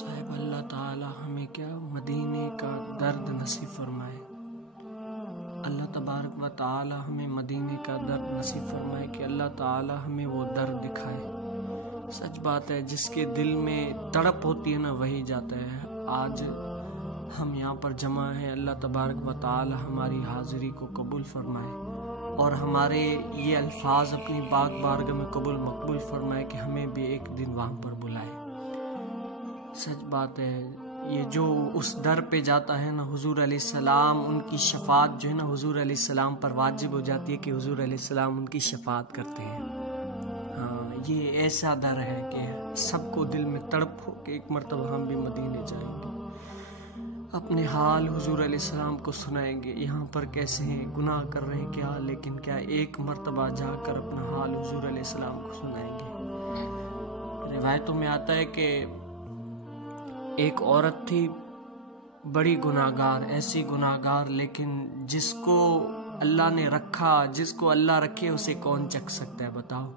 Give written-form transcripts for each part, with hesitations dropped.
صاحب اللہ تعالی ہمیں کیا مدینے کا درد نصیب فرمائے۔ اللہ تبارک و تعالی ہمیں مدینے کا درد نصیب فرمائے کہ اللہ تعالی ہمیں وہ درد دکھائے۔ سچ بات ہے، جس کے دل میں تڑپ ہوتی ہے نا وہی جاتا ہے۔ آج ہم یہاں پر جمع ہیں، اللہ تبارک و تعالی ہماری حاضری کو قبول فرمائے اور ہمارے یہ الفاظ اپنی بارگاہ میں قبول مقبول فرمائے کہ ہمیں بھی ایک دن وہاں پر بلائے۔ سچ بات ہے، یہ جو اس در پہ جاتا ہے نا حضور علیہ السلام، ان کی شفاعت جو ہے نا حضور علیہ السلام پر واجب ہو جاتی ہے کہ حضور علیہ السلام ان کی شفاعت کرتے ہیں۔ ہاں، یہ ایسا در ہے کہ سب کو دل میں تڑپ ہو کہ ایک مرتبہ ہم بھی مدینے جائیں گے، اپنے حال حضور علیہ السلام کو سنائیں گے، یہاں پر کیسے ہیں، گناہ کر رہے ہیں کیا، لیکن کیا ایک مرتبہ جا کر اپنا حال حضور علیہ السلام کو سنائیں گے۔ روایتوں میں آتا ہے کہ ایک عورت تھی بڑی گناہگار، ایسی گناہگار، لیکن جس کو اللہ نے رکھا، جس کو اللہ رکھے اسے کون چکھ سکتا ہے بتاؤ۔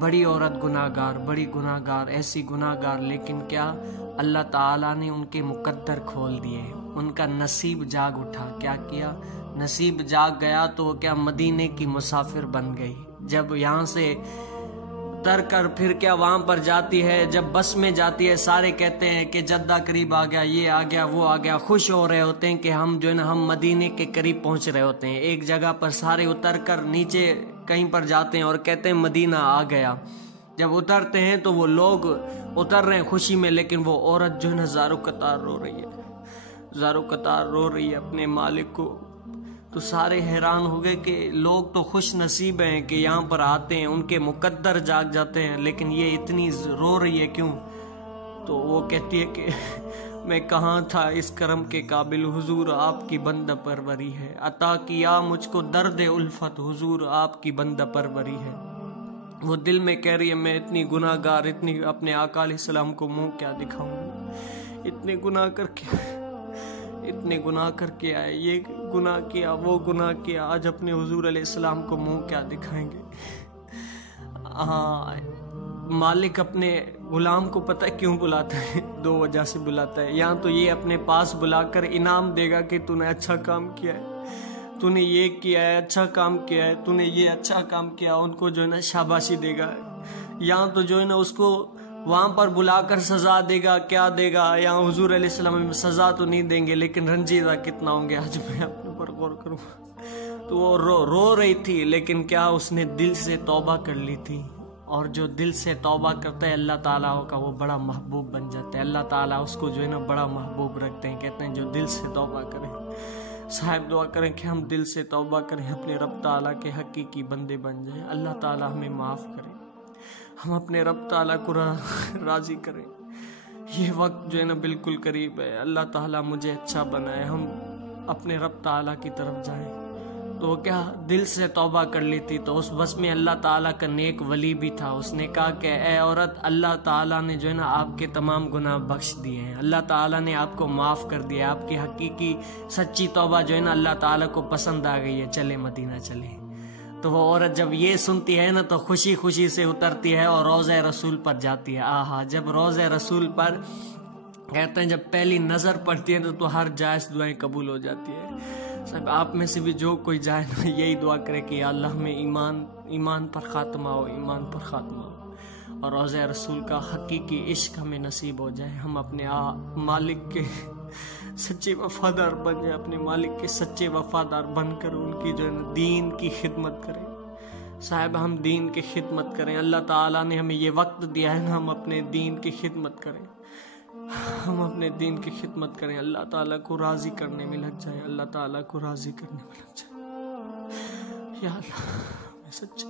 بڑی عورت گناہگار، بڑی گناہگار، ایسی گناہگار، لیکن کیا اللہ تعالیٰ نے ان کے مقدر کھول دیے، ان کا نصیب جاگ اٹھا۔ کیا کیا؟ نصیب جاگ گیا تو وہ کیا مدینے کی مسافر بن گئی۔ جب یہاں سے اتر کر پھر کیا وہاں پر جاتی ہے، جب بس میں جاتی ہے، سارے کہتے ہیں کہ جدہ قریب آ گیا، یہ آ گیا، وہ آ گیا، خوش ہو رہے ہوتے ہیں کہ ہم جو ہے نا ہم مدینے کے قریب پہنچ رہے ہوتے ہیں۔ ایک جگہ پر سارے اتر کر نیچے کہیں پر جاتے ہیں اور کہتے ہیں مدینہ آ گیا۔ جب اترتے ہیں تو وہ لوگ اتر رہے ہیں خوشی میں، لیکن وہ عورت جو ہے نا زارو قطار رو رہی ہے، زارو قطار رو رہی ہے اپنے مالک کو۔ تو سارے حیران ہو گئے کہ لوگ تو خوش نصیب ہیں کہ یہاں پر آتے ہیں، ان کے مقدر جاگ جاتے ہیں، لیکن یہ اتنی رو رہی ہے کیوں؟ تو وہ کہتی ہے کہ میں کہاں تھا اس کرم کے قابل، حضور آپ کی بندہ پروری ہے، عطا کیا مجھ کو درد الفت، حضور آپ کی بندہ پروری ہے۔ وہ دل میں کہہ رہی ہے میں اتنی گناہگار، اتنی اپنے آقا علیہ السلام کو منہ کیا دکھاؤں، اتنے گناہ کر کے آئے، یہ گناہ کیا، وہ گناہ کیا، آج اپنے حضور علیہ السلام کو منہ کیا دکھائیں گے۔ ہاں، مالک اپنے غلام کو پتہ کیوں بلاتا ہے؟ دو وجہ سے بلاتا ہے۔ یہاں تو یہ اپنے پاس بلا کر انعام دے گا کہ تو نے اچھا کام کیا ہے، تو نے یہ کیا ہے، اچھا کام کیا ہے، تو نے یہ اچھا کام کیا، ان کو جو ہے نا شاباشی دے گا۔ یہاں تو جو ہے نا اس کو وہاں پر بلا کر سزا دے گا، کیا دے گا؟ یہاں حضور علیہ السلام میں سزا تو نہیں دیں گے، لیکن رنجیدہ کتنا ہوں گے۔ آج میں اپنے پر غور کروں تو وہ رو رہی تھی، لیکن کیا اس نے دل سے توبہ کر لی تھی، اور جو دل سے توبہ کرتا ہے اللہ تعالیٰ کا وہ بڑا محبوب بن جاتا ہے۔ اللہ تعالیٰ اس کو جو ہے نا بڑا محبوب رکھتے ہیں، کہتے ہیں جو دل سے توبہ کرے۔ صاحب دعا کریں کہ ہم دل سے توبہ کریں، اپنے رب تعالیٰ کے حقیقی بندے بن جائیں، اللہ تعالیٰ ہمیں معاف کرے، ہم اپنے رب تعالیٰ کو راضی کریں۔ یہ وقت جو ہے نا بالکل قریب ہے، اللہ تعالیٰ مجھے اچھا بنائے، ہم اپنے رب تعالیٰ کی طرف جائیں۔ تو کیا دل سے توبہ کر لی تھی، تو اس بس میں اللہ تعالیٰ کا نیک ولی بھی تھا، اس نے کہا کہ اے عورت، اللہ تعالیٰ نے جو ہے نا آپ کے تمام گناہ بخش دیے ہیں، اللہ تعالیٰ نے آپ کو معاف کر دیا، آپ کی حقیقی سچی توبہ جو ہے نا اللہ تعالیٰ کو پسند آ گئی ہے، چلے مدینہ چلے۔ تو وہ عورت جب یہ سنتی ہے نا تو خوشی خوشی سے اترتی ہے اور روضہ رسول پر جاتی ہے۔ آہا، جب روضہ رسول پر کہتے ہیں جب پہلی نظر پڑتی ہے تو ہر جائز دعائیں قبول ہو جاتی ہے۔ سب آپ میں سے بھی جو کوئی جائے نا یہی دعا کرے کہ یا اللہ ہمیں ایمان پر خاتمہ ہو، ایمان پر خاتمہ ہو، اور روضہ رسول کا حقیقی عشق ہمیں نصیب ہو جائے، ہم اپنے مالک کے سچے وفادار بن جائیں، اپنے مالک کے سچے وفادار بن کر ان کی جو ہے نا دین کی خدمت کریں۔ صاحب ہم دین کی خدمت کریں، اللہ تعالیٰ نے ہمیں یہ وقت دیا ہے نا، ہم اپنے دین کی خدمت کریں، ہم اپنے دین کی خدمت کریں، اللہ تعالیٰ کو راضی کرنے میں لگ جائیں، اللہ تعالیٰ کو راضی کرنے میں لگ جائیں۔ یا اللہ ہمیں سچے